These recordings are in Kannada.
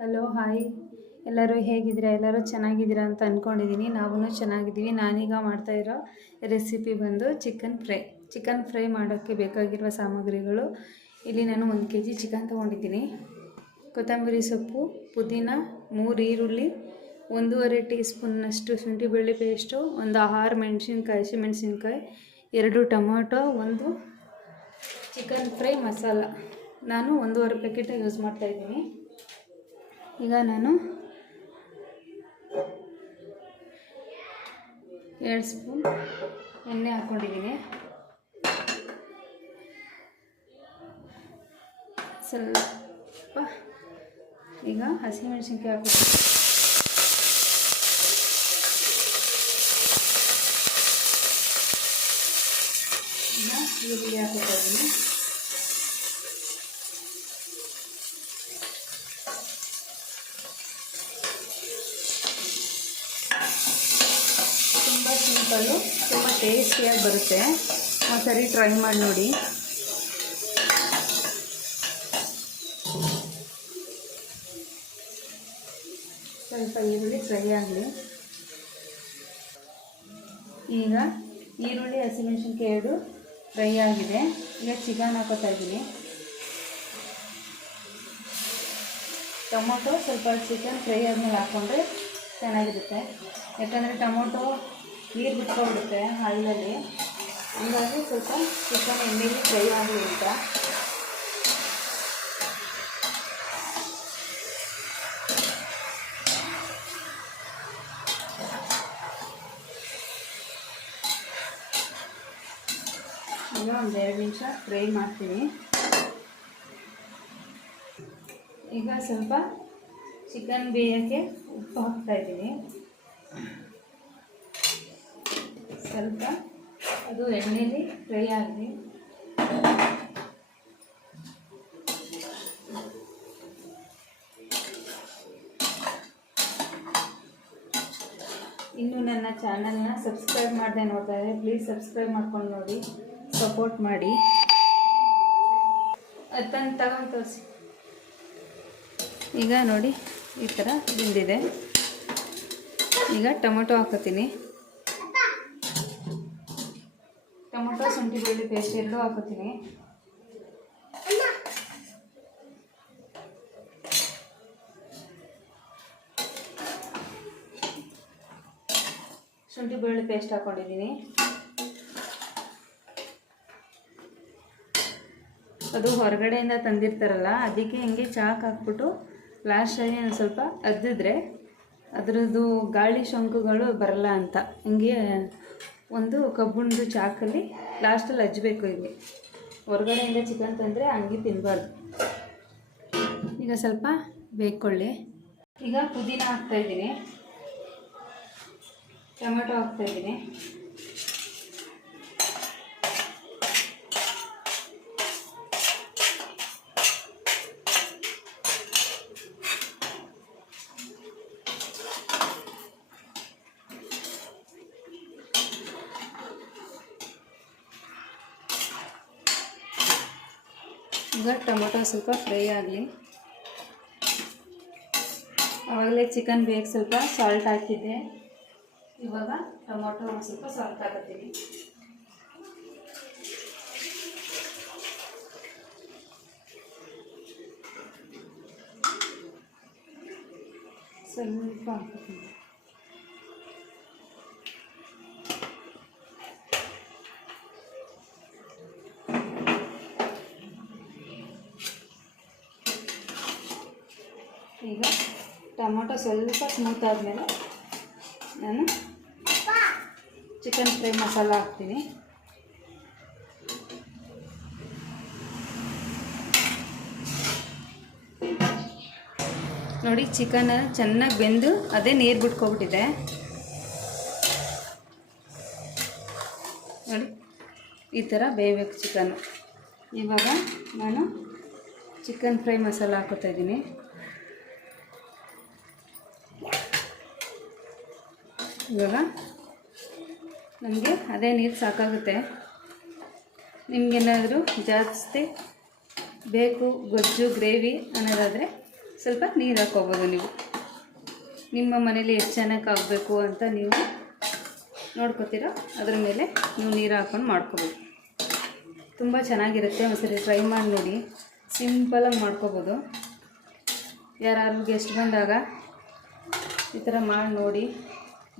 ಹಲೋ ಹಾಯ್ ಎಲ್ಲರೂ ಹೇಗಿದ್ದೀರಾ? ಎಲ್ಲರೂ ಚೆನ್ನಾಗಿದ್ದೀರಾ ಅಂತ ಅಂದ್ಕೊಂಡಿದ್ದೀನಿ ನಾವೂ ಚೆನ್ನಾಗಿದ್ದೀವಿ. ನಾನೀಗ ಮಾಡ್ತಾಯಿರೋ ರೆಸಿಪಿ ಬಂದು ಚಿಕನ್ ಫ್ರೈ ಚಿಕನ್ ಫ್ರೈ ಮಾಡೋಕ್ಕೆ ಬೇಕಾಗಿರುವ ಸಾಮಗ್ರಿಗಳು. ಇಲ್ಲಿ ನಾನು ಒಂದು ಕೆ ಜಿ ಚಿಕನ್ ತೊಗೊಂಡಿದ್ದೀನಿ. ಕೊತ್ತಂಬರಿ ಸೊಪ್ಪು, ಪುದೀನ, ಮೂರು ಈರುಳ್ಳಿ, ಒಂದೂವರೆ ಟೀ ಸ್ಪೂನ್ನಷ್ಟು ಶುಂಠಿ ಬೆಳ್ಳಿ ಪೇಸ್ಟು ಒಂದು ಆರು ಮೆಣಸಿನ್ಕಾಯಿ ಹಸಿಮೆಣಸಿನ್ಕಾಯಿ ಎರಡು ಟೊಮೊಟೊ, ಒಂದು ಚಿಕನ್ ಫ್ರೈ ಮಸಾಲ. ನಾನು ಒಂದೂವರೆ ಪ್ಯಾಕೆಟ್ ಯೂಸ್ ಮಾಡ್ತಾಯಿದ್ದೀನಿ ಈಗ ನಾನು ಎರಡು ಸ್ಪೂನ್ ಎಣ್ಣೆ ಹಾಕ್ಕೊಂಡಿದ್ದೀನಿ. ಸ್ವಲ್ಪ ಈಗ ಹಸಿಮೆಣಸಿನ್ಕಾಯಿ ಹಾಕ್ಬಿಟ್ಟು ಈಗ ಈರುಳ್ಳಿ ಹಾಕ್ತಾ ಇದ್ದೀನಿ ತುಂಬ ಸಿಂಪಲ್ಲು ತುಂಬ ಟೇಸ್ಟಿಯಾಗಿ ಬರುತ್ತೆ. ಒಂದ್ಸರಿ ಟ್ರೈ ಮಾಡಿ ನೋಡಿ. ಸ್ವಲ್ಪ ಈರುಳ್ಳಿ ಫ್ರೈ ಆಗಲಿ. ಈಗ ಈರುಳ್ಳಿ, ಹಸಿಮೆಣಸಿನ್ಕಾಯಿ ಎರಡು ಫ್ರೈ ಆಗಿದೆ. ಈಗ ಚಿಕನ್ ಹಾಕೋತಾ ಇದ್ದೀನಿ. ಟೊಮೊಟೊ ಸ್ವಲ್ಪ ಚಿಕನ್ ಫ್ರೈ ಆದಮೇಲೆ ಹಾಕ್ಕೊಂಡ್ರೆ ಚೆನ್ನಾಗಿರುತ್ತೆ. ಯಾಕಂದರೆ ಟೊಮೊಟೊ ನೀರು ಬಿಟ್ಕೊಂಡ್ಬಿಡುತ್ತೆ ಆಯಿಲಲ್ಲಿ ಹಂಗಾಗಿ ಸ್ವಲ್ಪ ಚಿಕನ್ ಎಣ್ಣೆಲಿ ಫ್ರೈ ಆಗಲಿ ಅಂತ. ಈಗ ಒಂದು ಎರಡು ನಿಮಿಷ ಫ್ರೈ ಮಾಡ್ತೀನಿ. ಈಗ ಸ್ವಲ್ಪ ಚಿಕನ್ ಬೇಯೋಕ್ಕೆ ಉಪ್ಪು ಹಾಕ್ತಾ ಇದ್ದೀನಿ. ಸ್ವಲ್ಪ ಅದು ಎಣ್ಣೆಯಲ್ಲಿ ಫ್ರೈ ಆಗಲಿ. ಇನ್ನು ನನ್ನ ಚಾನಲ್ನ ಸಬ್ಸ್ಕ್ರೈಬ್ ಮಾಡದೆ ನೋಡ್ತಾ ಇದ್ದಾರೆ ಪ್ಲೀಸ್ ಸಬ್ಸ್ಕ್ರೈಬ್ ಮಾಡ್ಕೊಂಡು ನೋಡಿ ಸಪೋರ್ಟ್ ಮಾಡಿ. ಅದನ್ನು ತಗೊಂಡು ತೋರಿಸಿ. ಈಗ ನೋಡಿ, ಈ ಥರ ಬೆಂದಿದೆ. ಈಗ ಟೊಮೊಟೊ ಹಾಕೋತೀನಿ ಟೊಮೊಟೊ, ಶುಂಠಿ, ಬೆಳ್ಳುಳ್ಳಿ ಪೇಸ್ಟ್ ಎರಡೂ ಹಾಕೋತೀನಿ. ಶುಂಠಿ, ಬೆಳ್ಳುಳ್ಳಿ ಪೇಸ್ಟ್ ಹಾಕೊಂಡಿದ್ದೀನಿ. ಅದು ಹೊರಗಡೆಯಿಂದ ತಂದಿರ್ತಾರಲ್ಲ, ಅದಕ್ಕೆ ಹಿಂಗೆ ಚಾಕ್ ಹಾಕ್ಬಿಟ್ಟು ಲಾಸ್ಟಲ್ಲಿ ಒಂದು ಸ್ವಲ್ಪ ಅದ್ದಿದ್ರೆ ಅದರದ್ದು ಗಾಳಿ ಶಂಕುಗಳು ಬರಲ್ಲ ಅಂತ. ಹಿಂಗೆ ಒಂದು ಕಬ್ಬುಣದು ಚಾಕಲ್ಲಿ ಲಾಸ್ಟಲ್ಲಿ ಹಚ್ಚಬೇಕು ಇಲ್ಲಿ. ಹೊರಗಡೆಯಿಂದ ಚಿಕನ್ ತಂದರೆ ಹಂಗೆ ತಿನ್ನಬಾರ್ದು ಈಗ ಸ್ವಲ್ಪ ಬೇಯ್ಕೊಳ್ಳಿ ಈಗ ಪುದೀನ ಹಾಕ್ತಾಯಿದ್ದೀನಿ ಟೊಮೆಟೊ ಹಾಕ್ತಾಯಿದ್ದೀನಿ ಈಗ ಟೊಮೊಟೊ, ಸ್ವಲ್ಪ ಫ್ರೈ ಆಗಲಿ. ಆವಾಗಲೇ ಚಿಕನ್ ಬೇಗ ಸ್ವಲ್ಪ ಸಾಲ್ಟ್ ಹಾಕಿದ್ದೆ. ಇವಾಗ ಟೊಮೊಟೊ ಸ್ವಲ್ಪ ಸಾಲ್ಟ್ ಹಾಕತ್ತೀನಿ. ಸ್ವಲ್ಪ ಹಾಕತ್ತೀನಿ. ಈಗ ಟೊಮೊಟೊ ಸ್ವಲ್ಪ ಸ್ಮೂತ್ ಆದಮೇಲೆ ನಾನು ಚಿಕನ್ ಫ್ರೈ ಮಸಾಲ ಹಾಕ್ತೀನಿ. ನೋಡಿ ಚಿಕನ್ ಚೆನ್ನಾಗಿ ಬೆಂದು ಅದೇ ನೀರು ಬಿಟ್ಕೊಬಿಟ್ಟಿದೆ. ನೋಡಿ, ಈ ಥರ ಬೇಯಬೇಕು ಚಿಕನ್ ಇವಾಗ ನಾನು ಚಿಕನ್ ಫ್ರೈ ಮಸಾಲ ಹಾಕೋತಾ ಇದ್ದೀನಿ. ಇವಾಗ ನಮಗೆ ಅದೇ ನೀರು ಸಾಕಾಗುತ್ತೆ. ನಿಮಗೇನಾದರೂ ಜಾಸ್ತಿ ಬೇಕು ಗೊಜ್ಜು, ಗ್ರೇವಿ ಅನ್ನೋದಾದರೆ ಸ್ವಲ್ಪ ನೀರು ಹಾಕೋಬೋದು ನೀವು. ನಿಮ್ಮ ಮನೇಲಿ ಎಷ್ಟು ಚೆನ್ನಾಗಿ ಆಗಬೇಕು ಅಂತ ನೀವು ನೋಡ್ಕೋತೀರೋ ಅದ್ರ ಮೇಲೆ ನೀವು ನೀರು ಹಾಕ್ಕೊಂಡು ಮಾಡ್ಕೋಬೋದು. ತುಂಬ ಚೆನ್ನಾಗಿರುತ್ತೆ ಒಂದ್ಸರಿ ಟ್ರೈ ಮಾಡಿ ನೋಡಿ. ಸಿಂಪಲಾಗಿ ಮಾಡ್ಕೋಬೋದು. ಯಾರು ಗೆಸ್ಟ್ ಬಂದಾಗ ಈ ಥರ ಮಾಡಿ ನೋಡಿ.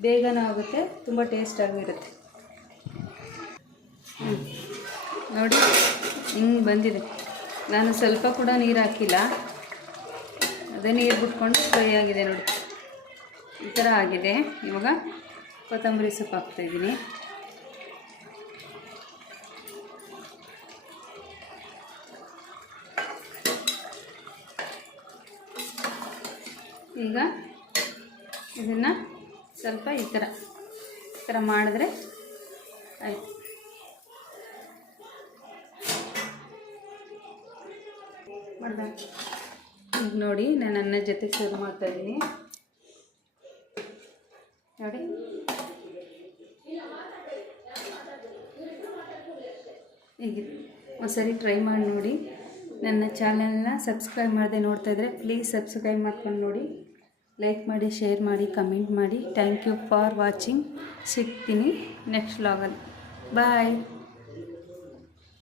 ಬೇಗನೂ ಆಗುತ್ತೆ, ತುಂಬ ಟೇಸ್ಟಾಗೂ ಇರುತ್ತೆ. ನೋಡಿ, ಹಿಂಗೆ ಬಂದಿದೆ. ನಾನು ಸ್ವಲ್ಪ ಕೂಡ ನೀರು ಹಾಕಿಲ್ಲ. ಅದೇ ನೀರು ಬಿಟ್ಕೊಂಡು ಫ್ರೈ ಆಗಿದೆ ನೋಡಿ. ಈ ಥರ ಆಗಿದೆ. ಇವಾಗ ಕೊತ್ತಂಬರಿ ಸೊಪ್ಪು ಹಾಕ್ತಾಯಿದ್ದೀನಿ ಈಗ ಇದನ್ನು ಸ್ವಲ್ಪ ಈ ಥರ ಈ ಥರ ಮಾಡಿದ್ರೆ ಆಯ್ತು. ಮಾಡ್ದ? ಈಗ ನೋಡಿ, ನಾನು ಅನ್ನ ಜೊತೆ ಸರ್ವ್ ಮಾಡ್ತಾಯಿದ್ದೀನಿ ನೋಡಿ. ಈಗ ಒಂದ್ಸರಿ ಟ್ರೈ ಮಾಡಿ ನೋಡಿ. ನನ್ನ ಚಾನಲ್ನ ಸಬ್ಸ್ಕ್ರೈಬ್ ಮಾಡದೆ ನೋಡ್ತಾ ಇದ್ದರೆ ಪ್ಲೀಸ್ ಸಬ್ಸ್ಕ್ರೈಬ್ ಮಾಡ್ಕೊಂಡು ನೋಡಿ. ಲೈಕ್ ಮಾಡಿ ಶೇರ್ ಮಾಡಿ ಕಮೆಂಟ್ ಮಾಡಿ. ಥ್ಯಾಂಕ್ ಯು ಫಾರ್ ವಾಚಿಂಗ್ ಸಿಗ್ತೀನಿ ನೆಕ್ಸ್ಟ್ ವ್ಲಾಗಲ್ಲಿ ಬಾಯ್